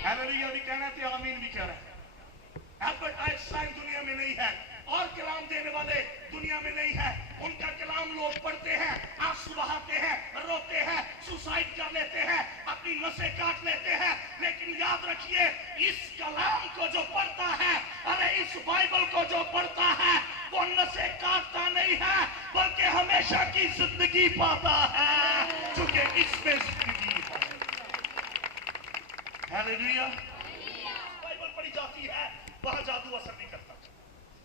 Hallelujah भी कहना है, आमीन भी कह रहे हैं। एल्बर्ट आइंस्टाइन दुनिया में नहीं है और कलाम देने वाले दुनिया में नहीं है। उनका कलाम लोग पढ़ते हैं, आंसू बहाते हैं, रोते हैं, सुसाइड कर लेते हैं, अपनी नसें काट लेते हैं। लेकिन याद रखिए, इस कलाम को जो पढ़ता है, अरे इस बाइबल को जो पढ़ता है, वो नसें काटता नहीं है, बल्कि हमेशा की जिंदगी पाता है, क्योंकि इसमें जिंदगी है। हालेलुया। बाइबल पढ़ी जाती है, वहां जादू असर नहीं करता,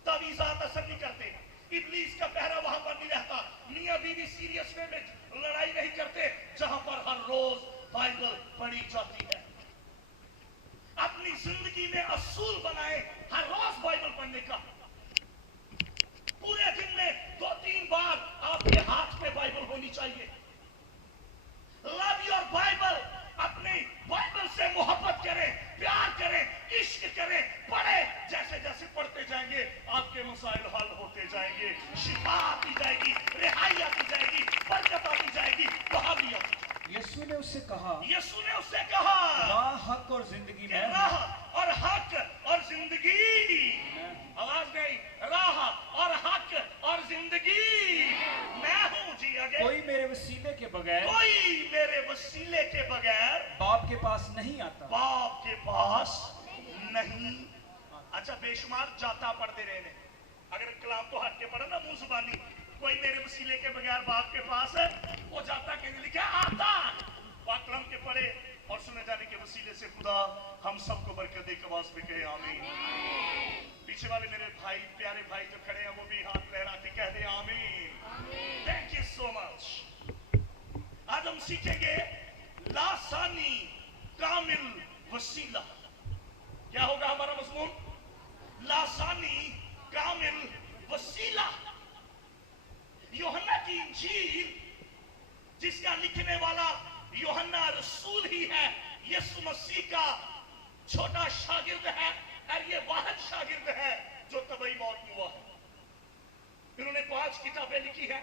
तावीज़ात असर नहीं करते, इब्लीस का पहरा वहां पर नहीं रहता, मियां बीवी सीरियस में लड़ाई नहीं करते, जहां पर हर रोज बाइबल पढ़ी जाती है। अपनी जिंदगी में असूल बनाए हर रोज बाइबल पढ़ने का। पूरे दिन में 2-3 बार आपके हाथ में बाइबल होनी चाहिए। लव योर बाइबल, अपनी बाइबल से मोहब्बत करें, प्यार करें, इश्क करें, पढ़े। जैसे जैसे पढ़ते जाएंगे आपके मसाइल हल होते जाएंगे, शिफा आती जाएगी, रिहाई आती जाएगी, बरकत आती जाएगी, बहाली आती जाएगी। यीशु ने उससे कहा, यीशु ने उससे कहा, राह, हक और जिंदगी में राह और हक और जिंदगी, आवाज नहीं, राह और हक और जिंदगी मैं हूं जी। आगे, कोई मेरे वसीले के बगैर, कोई मेरे वसीले के बगैर बाप के पास नहीं आता, बाप के पास नहीं। अच्छा, बेशुमार जाता पढ़ते रहे ने, अगर कलाम तो हट के पढ़ा ना मुंह जुबानी, कोई मेरे वसीले के बगैर बाप के पास है, वो जाता के लिए लिखा आता। कलम के पढ़े और सुने जाने के वसीले से खुदा हम सबको बरकत दे। आवाज में कहे आमीन। पीछे वाले मेरे भाई, प्यारे भाई जो खड़े हैं, वो भी हाथ लहराते कह दे आमीन। Thank you so much. आज हम सीखेंगे लासानी कामिल वसीला। क्या होगा हमारा मजमून? लासानी कामिल वसीला। यूहन्ना की इंजील, जिसका लिखने वाला यूहन्ना रसूल ही है, यीशु मसीह का छोटा शागिर्द है, और ये वाहिद शागिर्द है जो तबई मौत में हुआ है। इन्होंने 5 किताबें लिखी है।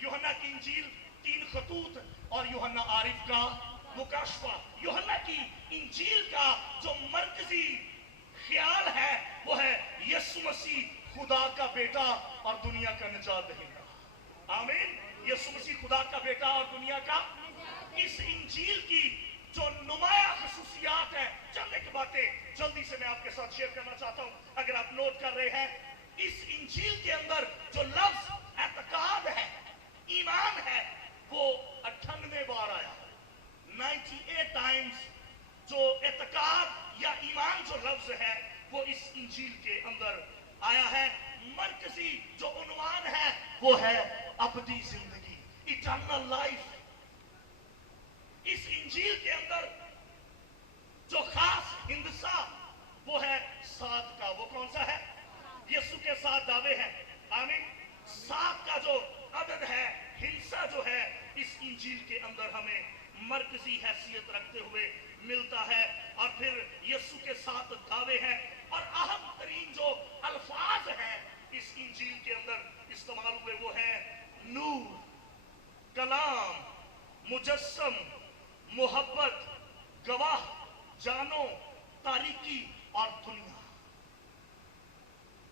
यूहन्ना की इंजील 3 खतूत और यूहन्ना आरिफ का मुकाशफा। यूहन्ना की इंजील का जो मरकजी ख्याल है वो है यीशु मसीह खुदा का बेटा और दुनिया का निजात दहिंदा। आमीन। यीशु मसीह खुदा का बेटा और दुनिया का। इस इंजील की जो नुमाया खसूसियात है, चंद एक बातें जल्दी से मैं आपके साथ शेयर करना चाहता हूं, अगर आप नोट कर रहे हैं। इस इंजील के अंदर जो लफ्ज एतकाद है, ईमान है, वो 98 बार आया है। 98 टाइम्स जो एतकाद या ईमान जो लफ्ज है वो इस इंजील के अंदर आया है। मरकजी जो उन्वान है वो है अबदी जिंदगी, इटर्नल लाइफ। इस इंजील के अंदर जो खास हिंदसा वो है सात का। वो कौन सा है? यीशु के 7 दावे हैं। आमीन। 7 का जो अदद है, हिंसा जो है, इस इंजील के अंदर हमें मरकजी हैसियत रखते हुए मिलता है। और फिर यीशु के 7 दावे हैं और अहम तरीन जो अल्फाज हैं इस इंजील के अंदर इस्तेमाल हुए वो है नूर, कलाम, मुजस्सम, मोहब्बत, गवाह, जानो, तारीकी और दुनिया।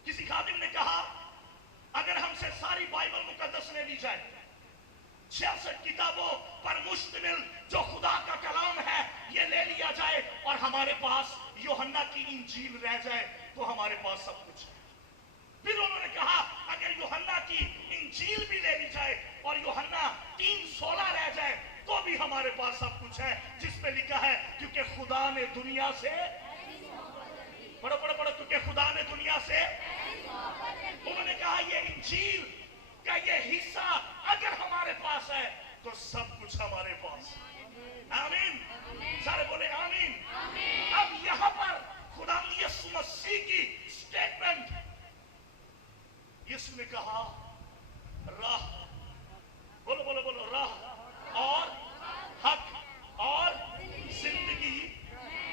किसी खादिम ने कहा, अगर हमसे सारी बाइबल मुकद्दस ले ली जाए, 66 किताबों पर मुश्तमिल जो खुदा का कलाम है, ये ले लिया जाए और हमारे पास यूहन्ना की इंजील रह जाए, तो हमारे पास सब कुछ है। फिर उन्होंने कहा, अगर यूहन्ना की इंजील भी ले ली जाए और यूहन्ना 3:16 रह जाए, तो भी हमारे पास सब कुछ है, जिसपे लिखा है क्योंकि खुदा ने दुनिया से, पढ़ो पढ़ो पढ़ो, क्योंकि खुदा ने दुनिया से। उन्होंने कहा ये इंजील का ये हिस्सा अगर हमारे पास है तो सब कुछ हमारे पास। आमीन। सारे बोले आमीन। अब यहां पर खुदा यीशु मसीह की स्टेटमेंट, यीशु ने कहा राह, बोलो बोलो बोलो, राह और हक और जिंदगी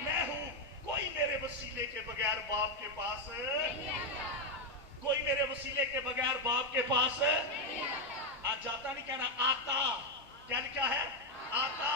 मैं हूं। कोई मेरे वसीले के बगैर बाप के पास, कोई मेरे वसीले के बगैर बाप के पास आज जाता नहीं, कहना आता। क्या लिखा है? आता।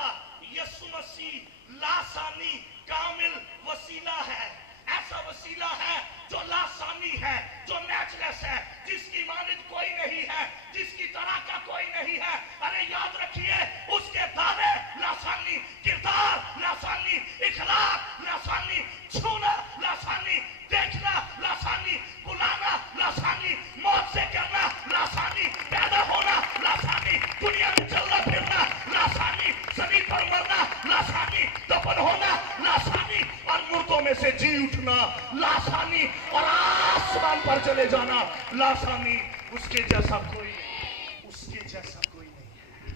यीशु मसीह लासानी कामिल वसीला है, ऐसा वसीला है जो लासानी है, जो मैचलेस है, जिसकी मानिद कोई नहीं है, जिसकी तरह का कोई नहीं है। अरे याद रखिए, उसके दावे लासानी, किरदार लासानी, इखलाक लासानी, छूना लासानी, देखना लासानी, बुलाना लासानी, मौत से करना लासानी, पैदा होना लासानी, दुनिया में चलना फिरना लासानी, जमीन पर मरना लासानी, दफन होना लासानी, और मुर्दों में से जी उठना लासानी, और आसमान पर चले जाना लासानी। उसके जैसा कोई नहीं, उसके जैसा कोई नहीं है।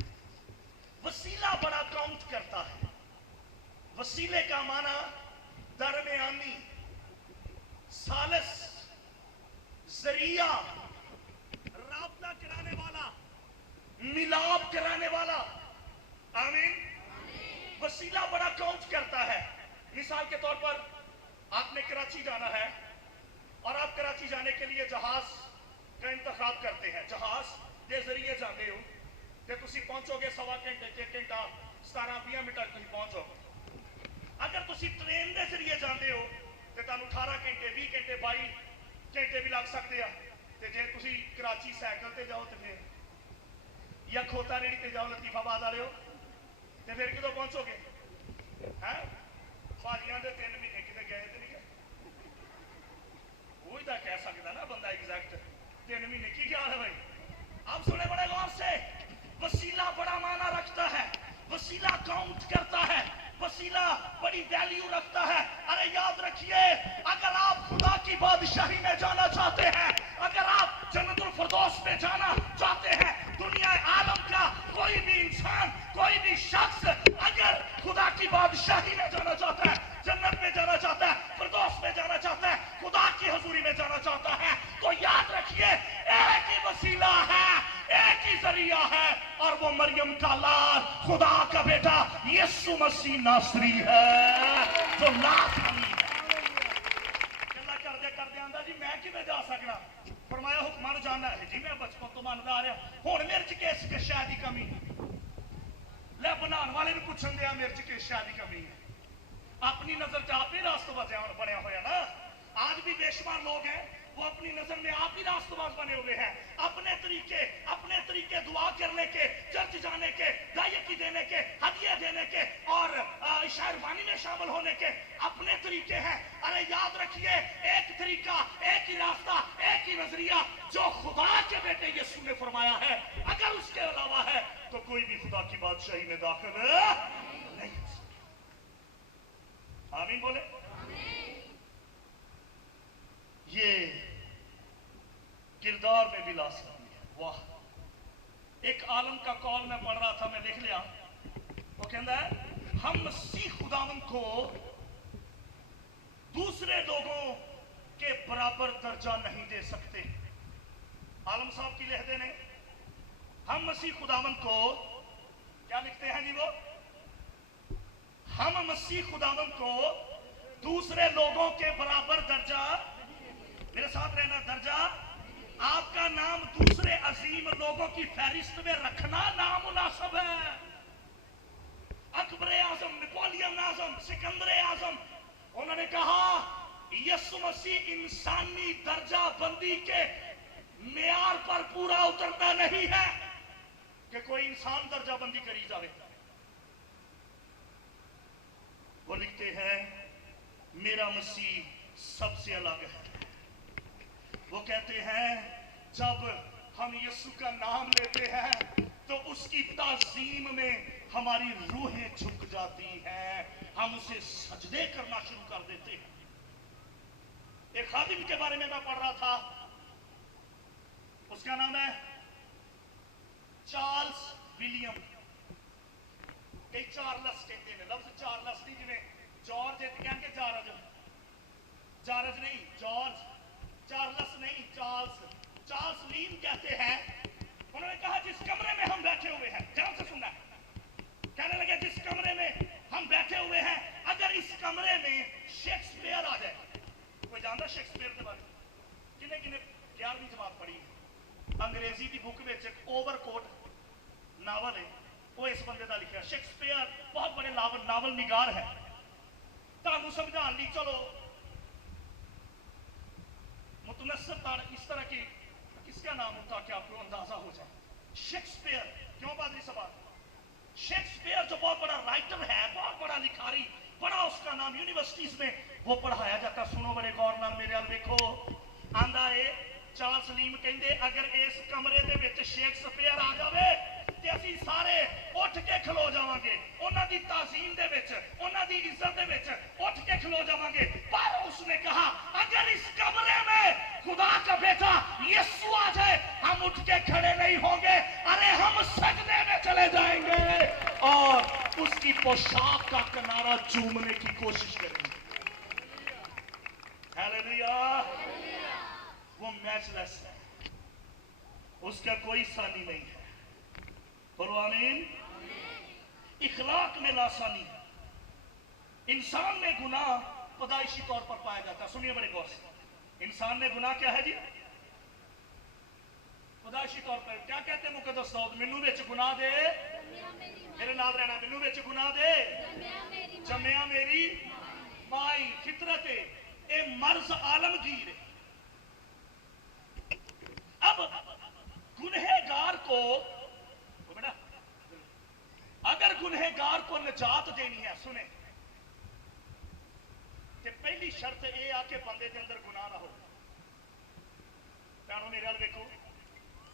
वसीला बड़ा काउंट करता है। वसीले का माना दरमियानी, सालिस, जरिया, राबता कराने वाला, मिलाप कराने वाला। आमीन। वसीला बड़ा काउंट करता है। मिसाल के तौर पर आपने कराची जाना है और आप कराची जाने के लिए जहाज का इंतखाब करते हैं। जहाज के जरिए जाते हो तो तुसी पहुंचोगे 1.25 घंटे 1 घंटा 17-20 मिनट तुसी पहुंचोगे। अगर तुसी ट्रेन के जरिए जाते हो तो तुहानू 18 घंटे 20 घंटे 22 घंटे भी लग सकते हैं। तो जे तुसी कराची साइकिल ते जाओ तो फिर, या खोता रेड़ी ते जाओ लतीफाबाद वाले हो, तो फिर किदों पहुंचोगे? हैं भाजियां दे 3 महीने किते गए तो नहीं गए? वही तो कह सकता ना बंदा एग्जैक्ट 3 महीने। की ख्याल है भाई? आप सुने बड़े गौर से। वसीला बड़ा माना रखता है, वसीला काउंट करता है, वसीला बड़ी वैल्यू रखता है। अरे याद रखिए, अगर आप खुदा की बादशाही में जाना चाहते हैं, अगर आप जन्नतुल फिरदौस में जाना चाहते हैं, दुनिया आलम का कोई भी इंसान, कोई भी शख्स अगर खुदा की बादशाही में जाना चाहता है, जन्नत में जाना चाहता है, फिरदौस में जाना चाहता है, खुदा की हजूरी में जाना चाहता है, तो याद रखिए एक ही वसीला है, एक ही जरिया है, और वो मरियम का लाल खुदा का बेटा यीशु मसीह नासरी है, जो लासानी है। गल्ला करदे आंदा जी मैं किवें जा सकना? फरमाया हुक्मां नूं जानना है जी, मैं बचपन तो मनदा आ रहा, हुण मेरे च किस शै दी कमी? ले बनाने वाले नूं पुछण दिया मेरे च किस शै दी कमी है? अपनी नजर च आप ही रास्तबाज बनया होया ना। आज भी बेशुमार लोग हैं वो अपनी नजर में आप ही रास्तबाज बने हुए हैं। अपने तरीके दुआ करने के, चर्च जाने के, गायकी देने के, हदिया देने के और शायरबानी में शामिल होने के अपने तरीके हैं। अरे याद रखिए, एक तरीका, एक ही रास्ता, एक ही नजरिया जो खुदा के बेटे यीशु ने फरमाया है, अगर उसके अलावा है तो कोई भी खुदा की बादशाही में दाखिल नहीं हो सकता। आमीन बोले। ये किरदार में भी लासानी है। वाह, एक आलम का कॉल मैं पढ़ रहा था, मैं लिख लिया। वो कहता है हम मसीह खुदावंद को दूसरे लोगों के बराबर दर्जा नहीं दे सकते। आलम साहब की लिखते ने हम मसीह खुदावंद को क्या लिखते हैं जी? वो हम मसीह खुदावंद को दूसरे लोगों के बराबर दर्जा, मेरे साथ रहना, दर्जा, आपका नाम दूसरे अजीम लोगों की फहरिस्त में रखना नामुनासिब है। अकबर आजम, नेपोलियन आजम, सिकंदर आजम, उन्होंने कहा यीशु मसीह इंसानी दर्जा बंदी के मेयार पर पूरा उतरता नहीं है कि कोई इंसान दर्जा बंदी करी जावे। वो लिखते हैं मेरा मसीह सबसे अलग है। वो कहते हैं जब हम यीशु का नाम लेते हैं तो उसकी ताज़ीम में हमारी रूहें झुक जाती हैं, हम उसे सजदे करना शुरू कर देते हैं। एक खादिम के बारे में मैं पढ़ रहा था, उसका नाम है चार्ल्स विलियम। कई चार्लस कहते हैं, लफ्ज चार्लस नहीं, जिन्हें जॉर्ज कहते जारज, जारज नहीं, जॉर्ज, चार्लस नहीं, चार्ल्स, चार्ल्स लीन कहते हैं। उन्होंने कहा जिस कमरे में हम बैठे हुए हैं, ध्यान से सुनना, कहने लगे जिस कमरे में हम बैठे हुए हैं, अगर इस कमरे में शेक्सपियर आ जाए, कोई जानता शेक्सपियर के बारे में? किन्ने किन्ने 11वीं जमात पढ़ी? अंग्रेजी की बुक में एक ओवरकोट नावल है, वो इस बंदे का लिखा। शेक्सपियर बहुत बड़े नावल निगार है। तानू समझाने ली चलो मुतनस्सर इस तरह की, किसका नाम होता कि आपको अंदाजा हो जाए। शेक्सपियर, क्यों बादरी सवाल, शेक्सपियर जो बहुत बड़ा राइटर है, बहुत बड़ा लिखारी, बड़ा उसका नाम यूनिवर्सिटीज में वो पढ़ाया जाता। सुनो बड़े गौर नाल मेरे वाल देखो। आंदा है चार्ल्स लीम कहंदे अगर इस कमरे दे विच शेक्सपियर आ जावे ते असीं सारे उठ के खलो जावांगे, उन्हां दी ताज़ीम दे विच, उन्हां दी इज्जत दे विच उठ के खलो जावांगे। पर उसने कहा अगर इस कमरे में खुदा का बेटा यीशु आ जाए हम उठ के खड़े नहीं होंगे, अरे हम सजदे में चले जाएंगे और उसकी पोशाक का किनारा चूमने की कोशिश करेंगे। हालेलुया। वो मैचलेस है, उसका कोई सानी नहीं है। बोलो आमीन। इखलाक में लासानी है। इंसान में गुनाह पैदाइशी तौर पर पाया जाता है। सुनिए बड़े गौर से, इंसान में गुनाह क्या है जी? पैदाइशी तौर पर क्या कहते हैं मुकद्दस दाऊद, मैनू विच गुनाह दे, मेरे नाल रहना, मैनू विच गुनाह दे जम्मिया मेरी माई। फितरत ए मर्ज आलमगीर। अब गुनहगार को बेटा, अगर गुनहगार को निजात देनी है, सुने, कि पहली शर्त यह आ कि बंदे के अंदर गुनाह ना हो। भैनों मेरे वाल देखो,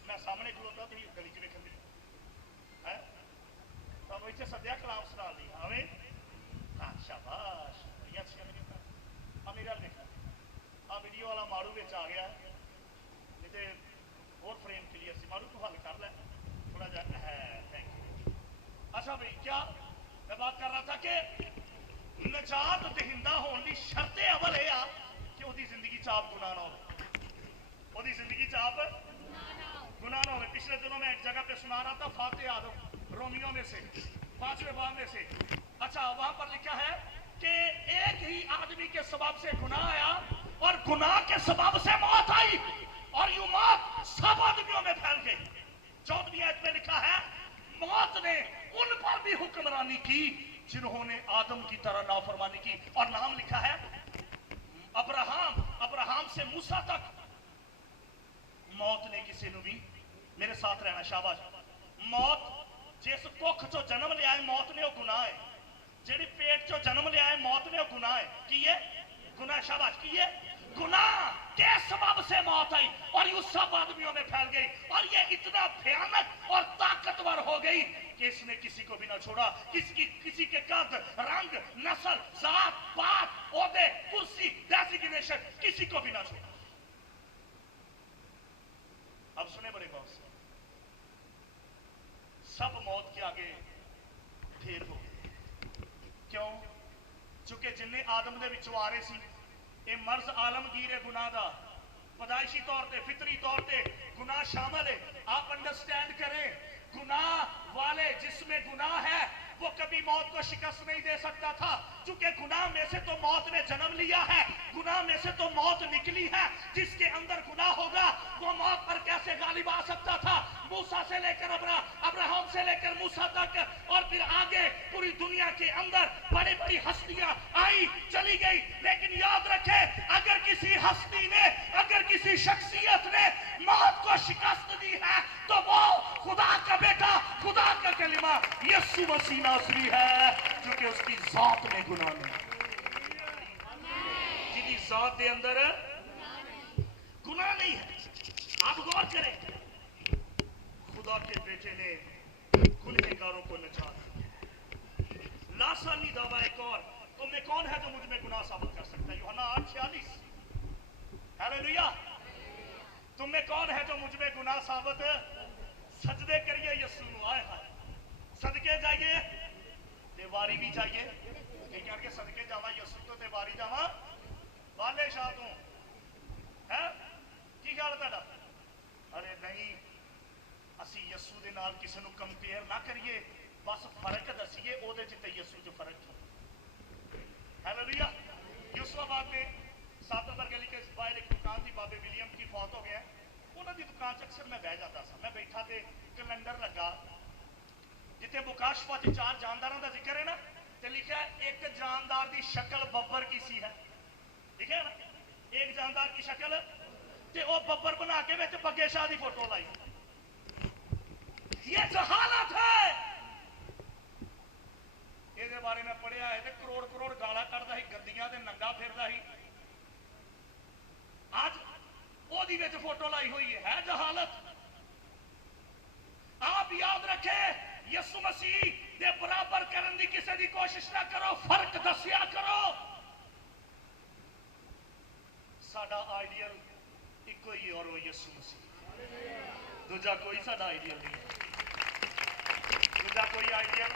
मैं सामने खलोता तुम गली च वेखन दी है तो इतने सद्या कलाम सुना ली हमें। हाँ शाबाश, बड़ी अच्छी मेरी मेरे वाल देखना। आ वीडियो वाला मारू बिच आ गया, नहीं तो और फ्रेम क्लियर सी। मारू को हल कर लै थोड़ा जा है। Thank you. अच्छा भाई, क्या मैं बात कर रहा था कि नजात दहिंदा होने की शर्त अवल यह आ कि उसकी जिंदगी च आप गुनाह ना हो, उसकी जिंदगी च आप गुनाह ना हो। पिछले दिनों मैं एक जगह पे सुना रहा था, फातिह आदम रोमियो में से 5वें बाब में से। अच्छा, वहां पर लिखा है कि एक ही आदमी के सबब से गुनाह आया और गुनाह के सबब से मौत आई और यूं मौत सब आदमियों में फैल गई। 14वीं आयत में लिखा है मौत ने उन पर भी हुक्मरानी की जिन्होंने आदम की तरह नाफरमानी की। और नाम लिखा है अब्राहम से मूसा तक मौत ने किसी ने भी, मेरे साथ रहना शाबाश, मौत जिस कुख चो जन्म लिया है मौत ने वो गुनाह है। जेड़ी पेट चो जन्म लिया है मौत ने वो गुनाह है। की है गुनाह? शाबाश। की है गुनाह के सबब से मौत आई और ये सब आदमियों में फैल गई और ये इतना भयानक और ताकतवर हो गई कि इसने किसी को भी ना छोड़ा। किसी के कद, रंग, नस्ल, जात, पात, ओहदे, कुर्सी, डेजिग्नेशन किसी को भी ना छोड़ा। अब सुने बड़े गौर से, सब मौत के आगे ढेर हो गए। क्यों? चूंकि जिन्हें आदम दे विचों आ रहे सी ये मर्ज आलमगीर है गुनाह दा, पैदाइशी तौर पे, फितरी तौर पे गुनाह शामिल है। आप अंडरस्टैंड करें, गुनाह वाले जिसमें गुनाह है वो कभी मौत को शिकस्त नहीं दे सकता था, क्योंकि गुनाह में से तो मौत ने जन्म लिया है, गुनाह में से तो मौत निकली है। जिसके अंदर गुनाह होगा वो मौत पर कैसे गालिब आ सकता था? मूसा से लेकर अब्राहम से लेकर मूसा तक और फिर आगे पूरी दुनिया के अंदर बड़ी बड़ी हस्तियां आई चली गई। लेकिन याद रखें, अगर किसी हस्ती ने, अगर किसी शख्सियत ने मौत को शिकस्त दी है तो वो खुदा का बेटा, खुदा का कलिमा यीशु मसीह नासरी है, क्योंकि उसकी जात में गुनाह नहीं, जिसकी जात के अंदर गुनाह नहीं है। आप गौर करें, खुदा के बेटे ने गुनहगारों को निजात दी है। लासानी दावा एक और, तुम में कौन है जो मुझ में गुनाह साबित कर सकता है? यूहन्ना 8:46। हालेलुया। तुम में कौन है जो मुझ में गुनाह साबित? सजदे करिए यीशु नु, आए हाय, सदके जाइए, देवारी भी जाइए। के सदके जावा यीशु तो देवारी जावा वाले शाह तू है की गल तुहाडा? अरे नहीं, असी यीशु दे नाल किसी नु कंपेयर ना करिए, बस फर्क दसीए ओदे च ते यीशु च फर्क है। हालेलुया। यूसुफाबाद में 7 नंबर गली के बाहर एक दुकान थी, बाबे विलियम की फौत हो गया। उन्होंने दुकान च अक्सर मैं बह जाता था, मैं बैठा थे कैलेंडर लगा जिथे मुकाशफा च 4 जानदारों का जिक्र है ना, तो लिखा है एक जानदार की शक्ल बब्बर की सी है, ठीक है ना, एक जानदार की शक्ल, ते वो बब्बर बना के विच बग्गे शाह की फोटो लाई। ये जहालत है। ये बारे में पढ़िया है, करोड़ करोड़ गाला कढ़दा ही, गद्दियां ते नंगा फिरदा ही, आज ओदी विच फोटो लाई हुई है जहालत। आप याद रखें, यसु मसीह दे बराबर करने की किसी की कोशिश ना करो, फर्क दसिया करो। साडा आइडियल इको ही और वो यसु मसीह, दूजा कोई साडा आइडियल नहीं, दूजा कोई आइडियल,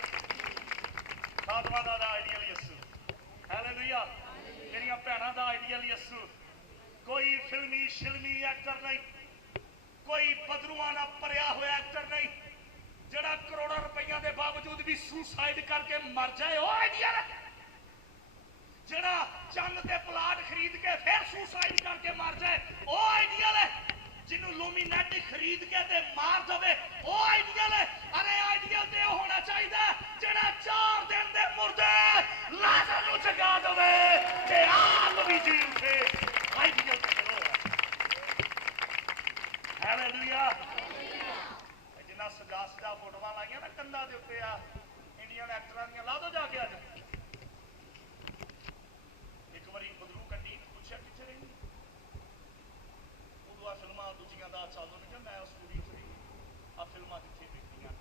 खादमा दा आइडियल यसु, हालेलुया। मेरिया भैनों दा आइडियल यसु, कोई फिल्मी शिल्मी एक्टर नहीं, कोई बदरुआना भरिया हुआ एक्टर नहीं, जड़ा करोड़ों रुपया के बावजूद भी सुसाइड करके मर जाए वो आइडियल है। जड़ा चंद के प्लाट खरीद के फिर सुसाइड करके मर जाए वो आइडियल है। जिन्होंने लूमिनेटी खरीद के ते मार दे वो आइडियल है। अरे आइडियल तो होना चाहिए जड़ा 4 दिन के मुर्दे लाजर नूं जगा दे ते आप भी जी उठे, आइडियल तो करो। हालेलुया। जिन्ना सजा सजा फोटोआं लाइया ना कंधा दे उत्ते आ इंडियन एक्टरां दी, ला दो जाके अज। एक बारी बदलू कंडी पूछा किथे रही, उदों आ फिल्मां दूजियां दा चालू नहीं, मैं स्टूडियो च आ फिल्मां जिथे देखदियां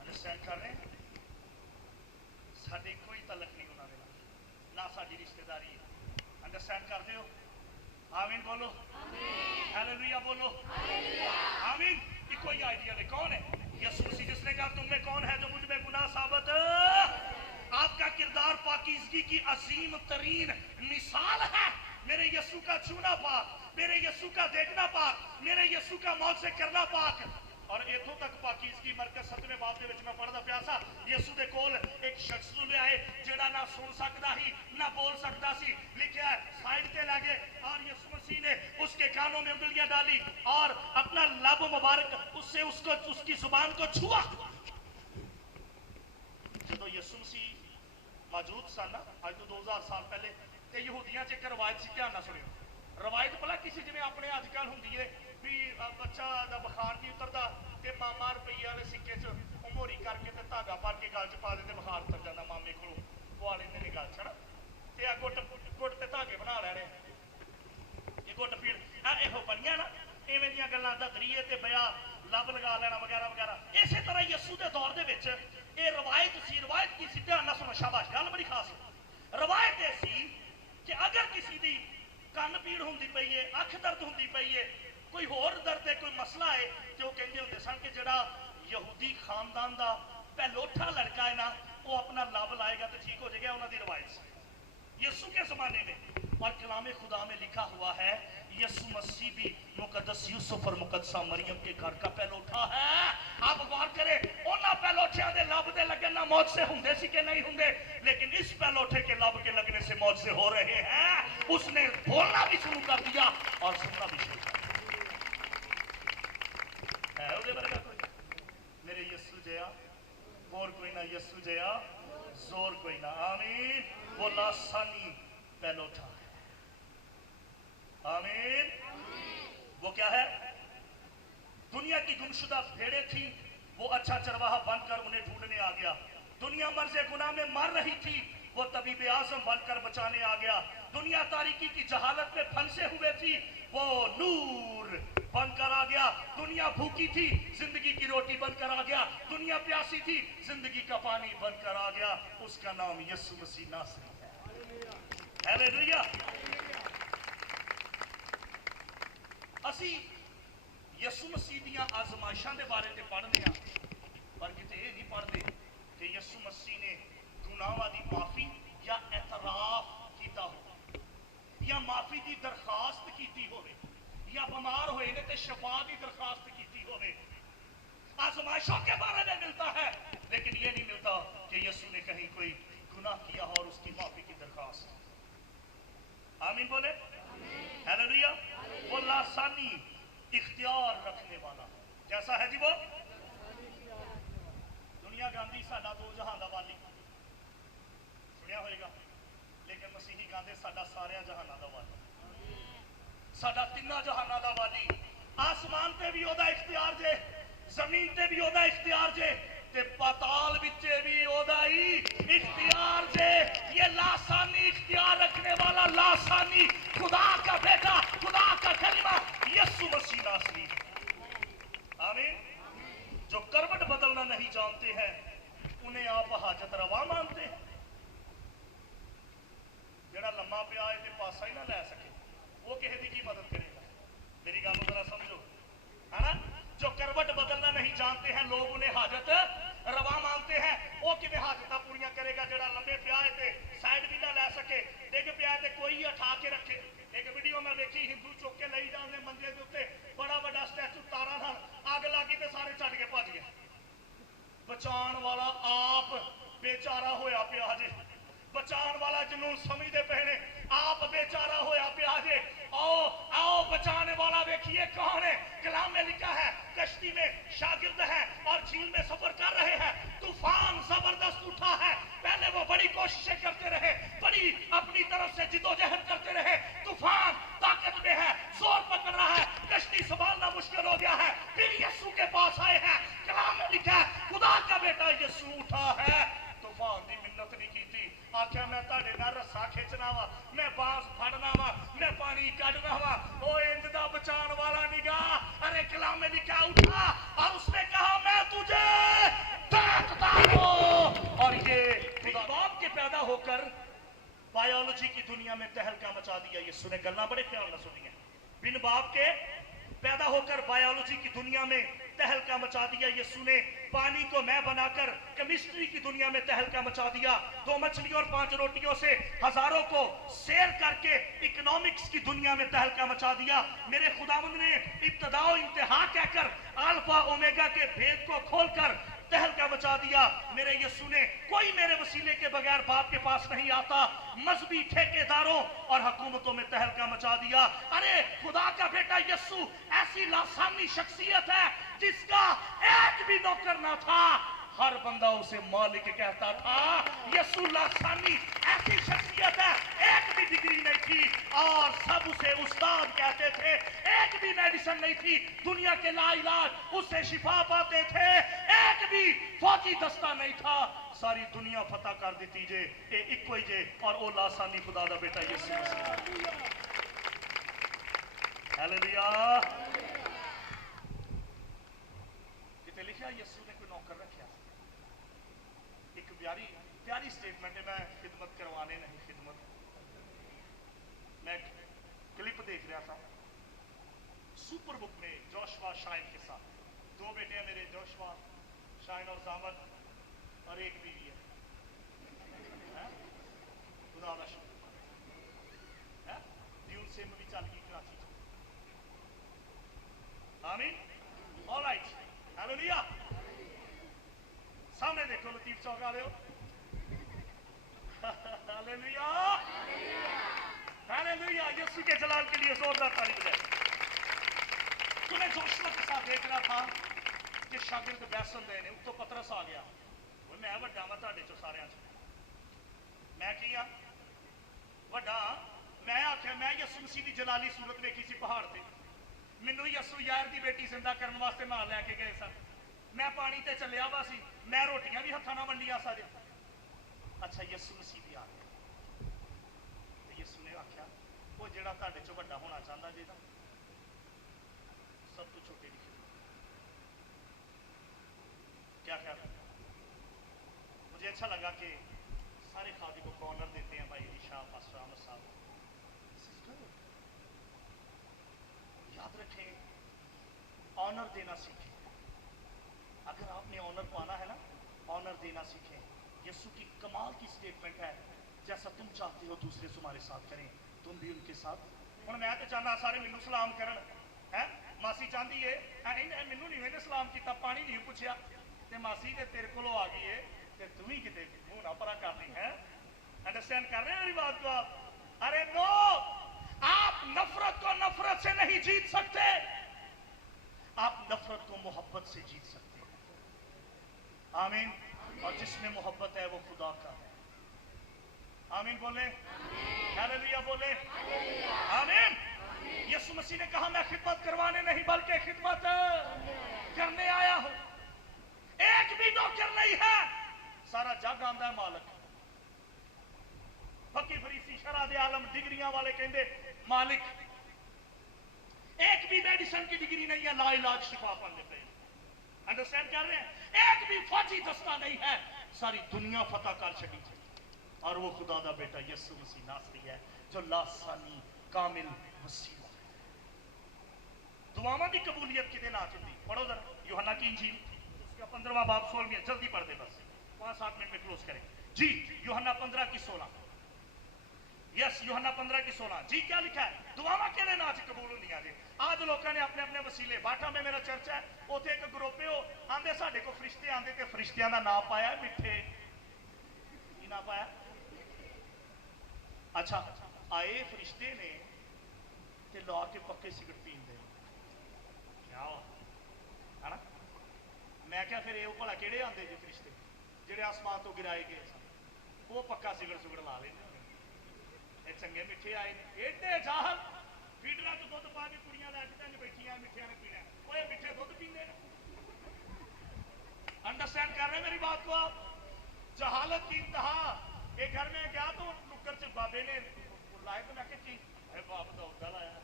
अंडरस्टैंड कर रहे, साडी कोई तलक नहीं उन्हां दे नाल, ना साडी रिश्तेदारी। अंडरस्टैंड करदे हो? आमीन बोलो, हालेलुया बोलो, आमीन। कि कोई आइडिया नहीं, कौन है? यीशु मसीह, जिसने कहा तुम में कौन है जो मुझ में गुनाह साबित, आपका किरदार पाकीज़गी की अजीम तरीन मिसाल है। मेरे यीशु का छूना पाक, मेरे यीशु का देखना पाक, मेरे यीशु का मौत से करना पाक। और इथों तक पाकीज़गी मरकज 7वें बाब दे विच मैं पढ़दा पिया सा, यीशु दे कोल एक शख्स नूं लिआए जेड़ा ना सुन सकदा ही ना बोल सकदा सी। लिखा है साइड ते ला गए और यीशु मसीह ने उसके कानों में उंगलियां डाली और अपना लब मुबारक उससे उसको उसकी जुबान को छुआ। जदों यीशु मसीह मौजूद सन आज तो 2000 साल पहले, ते यहूदियां च एक रवायत सी, ध्यान नाल सुनियो। रवायत भला किसी जिवें अपने अजकल हुंदी है भी बच्चा दा बुखार नहीं उतरदा ते मामा रुपये वाले सिक्के च मोहरी करके ते धागा भर के गल च पा दे ते बुखार उतर जाता, मामे को पवा लेंदे ने गल च ना, ते आ गुट गुट ते धागे बना लैने, ये गुट पीड़ इहो बनिया ना, इवें दियां गल्लां ददरीए ते बया लब लगा लेना वगैरह वगैरह। इस तरह यीशु के दौर दे विच ये रवायत सी, रवायत की सी, ध्यान नाल सुनो, शाबाश, गल बड़ी खास है। रवायत ये सी कि अगर किसी दी कन्न पीड़ होंदी पई है, अख दर्द होंदी पई है, कोई होर दर्द है, कोई मसला है, तो वो कहते होंगे सन कि जड़ा यहूदी खानदान का पहलोठा लड़का है ना, वो अपना लब लाएगा तो ठीक हो जाएगा, उन्होंने रवायत से यीशु के जमाने में। और कलामे खुदा में लिखा हुआ है यीशु मसीह भी मुकद्दस यूसुफ और मुकद्दसा मरियम के घर का पहलोठा है। आप गौर करें, उन्होंने पहलोठियां दे लब दे लगन ना मौत से होंगे सी कि नहीं होंगे, लेकिन इस पहलोठे के लब के लगने से मौत से हो रहे हैं। उसने बोलना भी शुरू कर दिया और सुनना भी शुरू कर दिया। मेरे यीशु जया और कोई ना, यीशु जया जोर कोई ना, आमीन। वो लासानी पहलोठा है, आमीन। वो क्या है? दुनिया की गुमशुदा भेड़ें थी, वो अच्छा चरवाहा बनकर उन्हें ढूंढने आ गया। दुनिया मर्ज़े गुनाह में मर रही थी, वो तबीब आज़म बनकर बचाने आ गया। दुनिया तारीकी की जहालत में फंसे हुए थी, वो नूर बनकर आ गया। दुनिया भूखी थी, जिंदगी की रोटी बनकर आ गया। दुनिया प्यासी थी, जिंदगी का पानी बनकर आ गया। उसका नाम यीशु मसीह नासरी है। हालेलुया। असी यीशु मसीह दियां आजमाइशां दे बारे ते पढ़दे हां, पर किते ये नहीं पढ़दे कि यीशु मसीह ने गुनाहां दी माफी या एतराफ कीता हो, या माफी की दरखास्त की होवे, या बीमार होए ने ते शफा की दरखास्त की होवे। आजमाइशों के बारे में मिलता है, लेकिन ये नहीं मिलता कि यीशु ने कहीं कोई गुनाह किया और उसकी माफी की दरखास्त। आमीन बोले, हालेलुया। वो लासानी इख्तियार रखने वाला कैसा है जी? वो दुनिया गांधी साडा दो जहां दा वाली सुनिया होएगा, लेकिन मसीही गांधे साडा सारिया जहाना दा वाली, साडा तिन्ना जहाना दा वाली। आसमान ते भी ओदा इख्तियार जे, जमीन ते भी ओदा इख्तियार जे, ते पाताल विचे भी ओदा ही इख्तियार जे। ये लासानी इख्तियार रखने वाला लासानी खुदा का बेटा, खुदा का कलिमा यीशु मसीह नासरी। आमीन। जो करवट बदलना नहीं जानते हैं उन्हें आप हाजत रवा मानते हैं। जेड़ा लम्मा पिया है ते पासा ही ना लै सके वो किसी की की मदद करेगा? मेरी गल जरा समझो, है ना। जो करवट बदलना नहीं जानते हैं लोग उन्हें हाजत रवा मानते हैं। वो कि हाजत पूरी करेगा जेड़ा लंबे पिया है ते साइड भी ना लै सके, डिग पिया ते कोई उठा के रखे। एक वीडियो मैं देखी, हिंदू चुक के लई जाते मंजे के उत्ते, बड़ा बड़ा स्टैचू तारा नाल अग लगी ते सारे छड्ड के भज गए। बचाने वाला आप बेचारा होया पिया जे, बचाने वाला जनून समझते पे ने आप बेचारा होया पिया जे। आओ आओ बचाने वाला देखिए कौन है। कलाम में लिखा है कश्ती में शागिर्द है और झील में सफर कर रहे हैं, तूफान जबरदस्त उठा है। पहले वो बड़ी कोशिशें करते रहे, बड़ी अपनी तरफ से जिदोजहद करते रहे, तूफान ताकत में है, जोर पकड़ रहा है, कश्ती संभालना मुश्किल हो गया है। फिर यीशु के पास आए हैं। कलाम में लिखा है खुदा का बेटा यीशु उठा है, तूफान की मिन्नत नहीं की थी, आख्या मैं ताड़े नाल रस्सा खिंचना वा, मैं बांस फड़ना वा, मैं पानी कढ़ना वा। ओ इंज दा बचाने वाला निगाह। अरे कलाम में लिखा उठा और उसने कहा मैं तुझे देखता हूं। और ये खुदा बाप के पैदा होकर बायोलॉजी की दुनिया में तहलका मचा दिया। ये सुने गल्ला बड़े ख्याल न सुनिए। बिन बाप के पैदा होकर बायोलॉजी की दुनिया में तहलका मचा दिया। यीशु ने पानी को मैं बनाकर केमिस्ट्री की दुनिया में तहलका मचा दिया। 2 मछलियों और 5 रोटियों से हजारों को शेयर करके इकोनॉमिक्स की दुनिया में तहलका मचा दिया। मेरे खुदावंद ने इब्तिदा और इंतहा कहकर अल्फा ओमेगा के भेद को खोलकर तहलका मचा दिया। मेरे यीशु ने कोई मेरे वसीले के बगैर बाप के पास नहीं आता। मजहबी ठेकेदारों और हुकूमतों में तहलका मचा दिया। अरे खुदा का बेटा यीशु ऐसी लासानी शख्सियत है जिसका एक भी नौकर ना था, हर बंदा उसे मालिक कहता था। यीशु लासानी ऐसी शख्सियत है, एक भी डिग्री नहीं थी और सब उसे उस्ताद कहते थे। एक भी मेडिसिन नहीं थी, दुनिया के लाइलाज उससे शिफा पाते थे। एक भी फौजी दस्ता नहीं था, सारी दुनिया फतह कर देती जे ये इको ही जे और ओ लासानी खुदा दा बेटा यीशु मसीह। हालेलुया। किते लिखा यीशु ने कोई नौकर रखा। एक प्यारी प्यारी स्टेटमेंट है। मैं खिदमत करवाने नहीं, खिदमत मैं क्लिप देख रहा था सुपर बुक में जोशुआ शाइन के साथ। 2 बेटे हैं मेरे, जोशुआ शाइन और जामद, और एक बीवी है। खुदा दा शुक्र है। ड्यूल सिम भी चल गई कराची। आमीन। ऑलराइट। हालेलुया। सामने देखो लतीफ चौक वाले हो। हालेलुया। हालेलुया। यीशु के जलाल के लिए जोरदार ताली बजाएं। तो मैं जोशुआ के साथ देख रहा था कि शागिर्द बैसन दे ने उत्तों पतरस आ गया। वो मैं वड्डा वा तुहाडे चों सारियां चों। मैं की आ वड्डा। मैं आख्या मैं यीशु मसीह दी जलाली सूरत देखी सी पहाड़ ते। मैनू यीशु यार दी बेटी जिंदा करने वास्ते मार लैके गए सन। मैं पानी ते चलिया वा सी, मैं रोटियां भी हत्थां नाल वंडियां सारे। अच्छा यीशु मसीह भी आ गया। यीशु ने आख्या वो जेड़ा तुहाडे चों वड्डा होना चाहता जे सब तो छोटे लिखे क्या ख्याल है? मुझे अच्छा लगा कि सारे खादिमों को ऑनर देते हैं भाई ईशा पास्टर अहमद साहब। याद रखें ऑनर देना सीखें। अगर आपने ऑनर पाना है ना, ऑनर देना सीखें। यीशु की कमाल की स्टेटमेंट है, जैसा तुम चाहते हो दूसरे तुम्हारे साथ करें, तुम भी उनके साथ। हुण मैं तो चाहना सारे मैनू सलाम करन है। मासी चाहती है मैनू नहीं इन्हें सलाम किया, पानी नहीं पूछया ते मासी ते तेरे को आ गई है ते तू ही किते मुंह ना परा कर ली है। अंडरस्टैंड कर रहे हो मेरी बात को आप? अरे नो, आप नफरत को नफरत से नहीं जीत सकते, आप नफरत को मोहब्बत से जीत सकते हैं। आमीन। और जिसमें मोहब्बत है वो खुदा का है। आमीन बोले, हालेलुया बोले, आमीन। यीशु मसीह ने कहा मैं खिदमत करवाने नहीं बल्कि खिदमत करने आया हूं। एक भी नौकर नहीं है, सारा जग आंदा है मालक। फकी फरीसी शरादे आलम डिग्रियां वाले कहते मालिक, एक भी मेडिसिन की डिग्री नहीं है, ला इलाज शिफा पाने पे। अंडरस्टैंड कर रहे हैं? एक भी फौजी दस्ता नहीं है, सारी दुनिया फतह कर छड़ी थी। और वो खुदा दा बेटा यीशु मसीह नासरी है जो लासानी कामिल वसीला है। दुआवां दी कबूलियत किदे नाल हुंदी? पढ़ो जरा यूहन्ना की इंजील उसका 15वां बाब 16वीं, जल्दी पढ़ दे बस 5-7 मिनट में क्लोज करें जी। यूहन्ना 15 की 16, यस यूहन्ना 15 की 16 जी। क्या लिखा है? दुआवां किहदे नाल च कबूल हुंदियां जी? आज लोगों ने अपने अपने वसीले, बाठा में मेरा चर्च है, उथे एक ग्रुप हो आंदे साडे को फरिश्ते आंदे ते फरिश्तियां दा नाम पाया मिठे, की नाम पाया? अच्छा आए फरिश्ते ने ते ला के पक्के सिगरट पींदे, क्या है ना? मैं क्या फिर ये भला किहड़े आंदे जी फरिश्ते जिहड़े आसमान तो गिराए गए सन, वो पक्का सिगरट सुगड़ ला लेंदे होणे। चंगे मिठे आए ने, एडे जाहल फीडरां च दुध पा के कुड़ियां लैके बैठियां मिठिया ने पीना, वो मिठे दुध पींदे ने। अंडरस्टैंड कर रहे मेरी बात को आप? जहालत की इंतहा। एक घर में गया तो नुक्कड़ च बाबे ने लाए, तो मैं कहा की बाप दाऊद का लाया।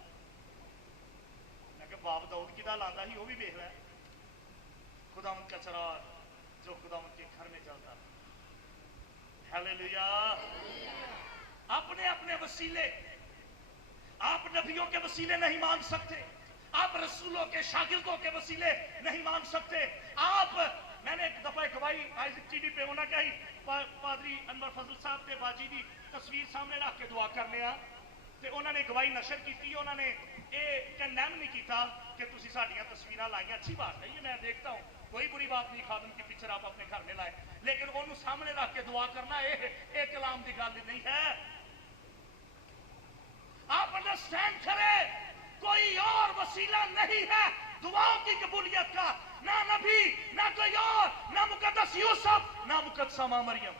मैं कहा बाप दाऊद किदा लांदा ही, वो भी देख लै। खुदावंद का चराग जो खुदावंद के घर में चलता। हालेलुया। अपने अपने वसीले आप नबियों के वसीले नहीं मांग सकते, आप रसूलों के शागिर्दों के वसीले नहीं मांग सकते। आप, मैंने एक दफा एक गवाही आइज़िक टीवी पे होना कही, पादरी अनवर फजल साहब के बाजी की तस्वीर सामने रख के दुआ करने ते उन्होंने गवाही नशर की। उन्होंने ये कंडेम नहीं किया कि तुसी साडियां तस्वीरां लाइयां, अच्छी बात है, ये मैं देखता हूँ, कोई बुरी बात नहीं, खादम की पिक्चर आप अपने घर में लाए, लेकिन उन्होंने सामने रख के दुआ करना ये कलाम की गल नहीं है। आप अंडरस्टैंड करें, कोई और वसीला नहीं है दुआओं की कबूलियत का, ना नबी, ना कोई और, ना मुकद्दस यूसुफ, ना मुकद्दसा मां मरियम।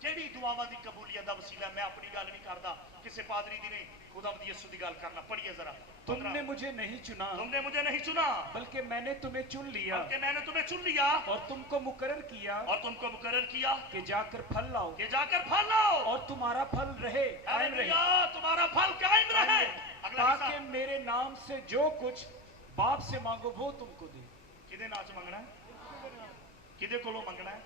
केड़ी दुआवां दी कबूलियत दा वसीला? मैं अपनी गल नहीं करदा, किसी पादरी दी नहीं, खुदावंद यीशु दी गल करना। पढ़िए जरा। तुमने मुझे नहीं चुना, तुमने मुझे नहीं चुना, बल्कि मैंने तुम्हें चुन लिया, बल्कि मैंने तुम्हें चुन लिया, और तुमको मुकर्रर किया, और तुमको मुकर्रर किया कि जाकर फल लाओ, कि जाकर फल लाओ, और तुम्हारा फल रहे, कायम रहे, हालेलुया, तुम्हारा फल कायम रहे। अगला ताकि मेरे नाम से जो कुछ बाप से मांगो वो तुमको दे। किदे नाम च मंगना है? किदे कोलों मंगना है?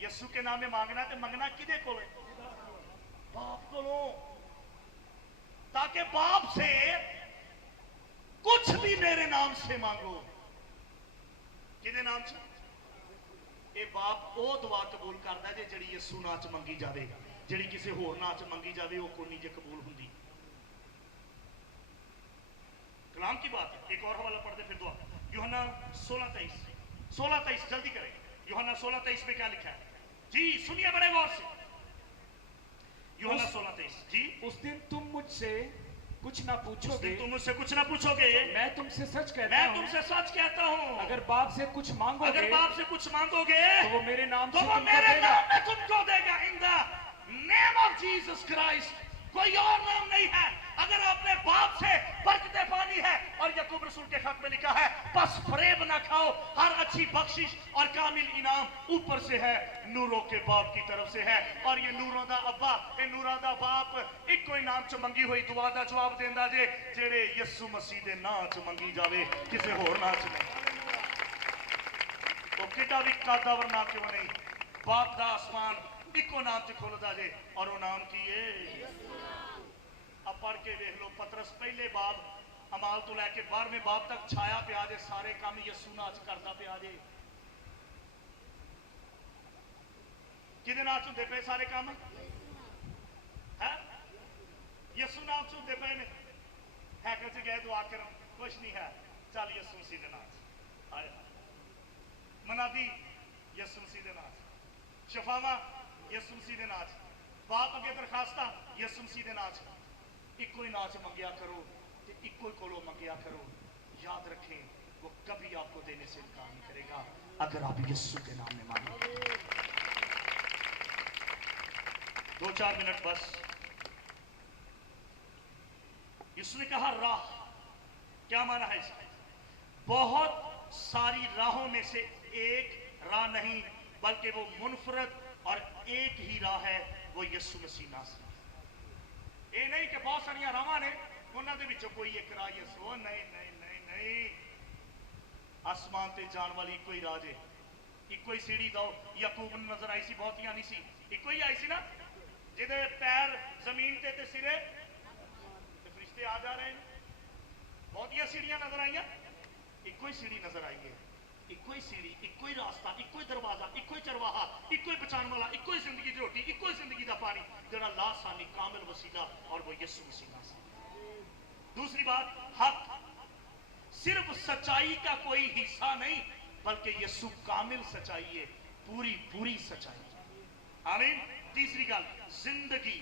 यीशु के नाम में मांगना है, तो मंगना किदे कोलों? बाप कोलों। ताकि बाप से कुछ भी मेरे नाम से मांगो। किदे नाम से? ये बाप वो दुआ कबूल करता है जिहड़ी यीशु नाम च मंगी जावे, जिहड़ी किसी होर नाम च मंगी जावे वो कोई नहीं जे कबूल हुंदी। कलाम की बात है। एक और हवाला पढ़ते फिर दुआ। यूहन्ना 16:23 जल्दी करें। यूहन्ना 16:23 में क्या लिखा है जी? सुनिए बड़े गौर से। यूहन्ना 16:23 जी। उस दिन तुम मुझसे कुछ ना पूछोगे, तुम मुझसे कुछ ना पूछोगे, मैं तुमसे सच कहता मैं हूं, तुमसे सच कहता हूं, अगर बाप से कुछ मांगोगे, अगर बाप से कुछ मांगोगे तो वो मेरे नाम तो से वो तुमको मेरे देगा। नाम में तुमको देगा। In the name of Jesus Christ, कोई और नाम नहीं है। अगर अपने बाप से बरकतें पानी है, और याकूब रसूल के खत में लिखा है, बस फरेब ना खाओ, हर अच्छी बख्शिश और कामिल इनाम ऊपर से है, नूरों के बाप की तरफ से है। और ये नूरों दा अब्बा, ये नूरों दा बाप इको ही नाम च मंगी हुई दुआ दा जवाब देंदा जे, जेड़े यीशु मसीह दे नाम च मंगी जावे, किसी होर नाम च नहीं। तो कितना भी कादावर नाम क्यों नहीं, बाप दा आसमान इको नाम च खुलदा जे, और वो नाम की है। अब पढ़ के देख लो, पतरस पहले बाब अमाल तो लैके 12वें बाब तक छाया पिया जे, सारे काम यीशु नाम च करदा पिया जे। किदे नाम च हुंदे पे सारे काम? है यीशु नाम च हुंदे पे ने। हैकल च गए दुआ करन, कुछ नहीं है, चल यीशु मसीह दे नाम च आए, मनादी यीशु मसीह दे नाम च, शफावा यीशु मसीह दे नाम च, बाप अगे दरखास्ता यीशु मसीह दे नाम च। इको ही नाम च मंगिया करो ते इको ही कोलों मंगिया करो। याद रखें, वो कभी आपको देने से इनकार नहीं करेगा अगर आप यीशु के नाम में मानोगे। 2-4 मिनट बस। यीशु ने कहा राह, क्या माना है इसका? बहुत सारी राहों में से एक राह नहीं, बल्कि वो मुनफरद और एक ही राह है, वो यीशु मसीह नासरी। ये नहीं कि बहुत सारियां राहां ने, उन्हां दे विचों कोई एक राह यीशु। नहीं नहीं नहीं नहीं, आसमान ते जान वाली इको ही राह है, इको ही सीढ़ी। दो याकूब नूं नजर आई सी, बहुतियां नहीं सी, इको ही आई सी ना, जिहदे पैर जमीन ते सिरे ते फरिश्ते आ जा रहे हैं। बहुतियां सीढ़ियां नजर आईयां, इको ही सीढ़ी नजर आई है। इको ही सीढ़ी, इको ही रास्ता, इको ही दरवाजा, इको ही चरवाहा, इको ही बचाने वाला, इको ही जिंदगी की रोटी, इको ही जिंदगी का पानी, जरा लासानी कामिल वसीला, और वो यीशु मसीह नासरी। दूसरी बात, हक सिर्फ सच्चाई का कोई हिस्सा नहीं, बल्कि यीशु कामिल सच्चाई है, पूरी पूरी सच्चाई। आमीन। तीसरी गल, जिंदगी।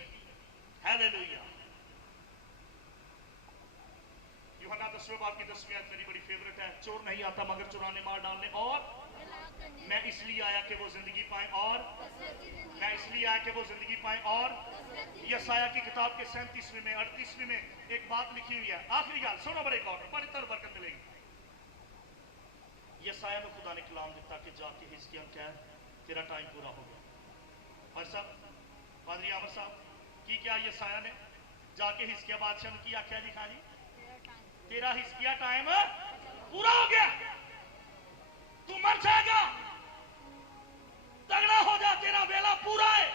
हालेलुया। यूहन्ना 10वें बाब की 10वीं आयत मेरी बड़ी फेवरेट है। चोर नहीं आता मगर चुराने, मार डालने, और मैं इसलिए आया कि वो जिंदगी पाए, और मैं इसलिए आया कि वो जिंदगी पाए। और यशायाह की किताब के 37वें में 38वें में एक बात लिखी हुई है। आखिरी गल सुनो, बड़े गौर, बड़ी तर बरकत मिलेगी। यशायाह को खुदा ने कलाम दिता कि जाके हिजकिय्याह कह तेरा टाइम पूरा हो गया। भाई साहब, पादरी आमर साहब, की क्या यशायाह ने जाके हिजकिय्याह बादशाह ने की आख्या जी? खाली तेरा हिजकिय्याह टाइम पूरा हो गया, तू मर जाएगा, तगड़ा हो जा, तेरा वेला पूरा है।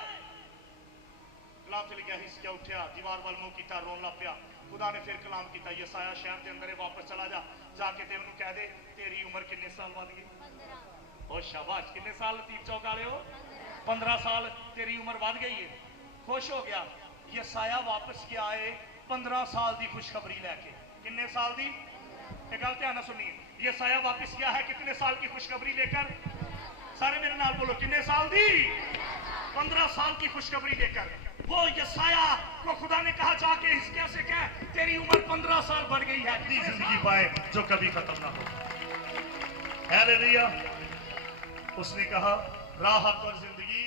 कलाम से लिखा, हिजकिय्याह उठा, दीवार वाल मुंह किया, रोन लग पिया। खुदा ने फिर कलाम किया, यशायाह शहर के अंदर वापस चला जा, जाके ते उन्होंने कह दे तेरी उम्र कितने साल बढ़ गई? ओ शाबाश, कितने साल लतीफ चौक वाले हो? 15 साल तेरी उम्र बढ़ गई है। खुश हो गया। यशायाह वापस के आए 15 साल की खुशखबरी लैके। कितने साल की? एक गल ध्यान सुनिए, यशायाह वापस गया है कितने साल की खुशखबरी लेकर? सारे मेरे नाल बोलो, कितने साल की? 15 साल की खुशखबरी लेकर। वो यशायाह को खुदा ने कहा जाके हिजकिय्याह से कह तेरी उम्र 15 साल बढ़ गई है, इतनी जिंदगी पाए जो कभी खत्म ना हो। हालेलुया। उसने कहा राह, हक और जिंदगी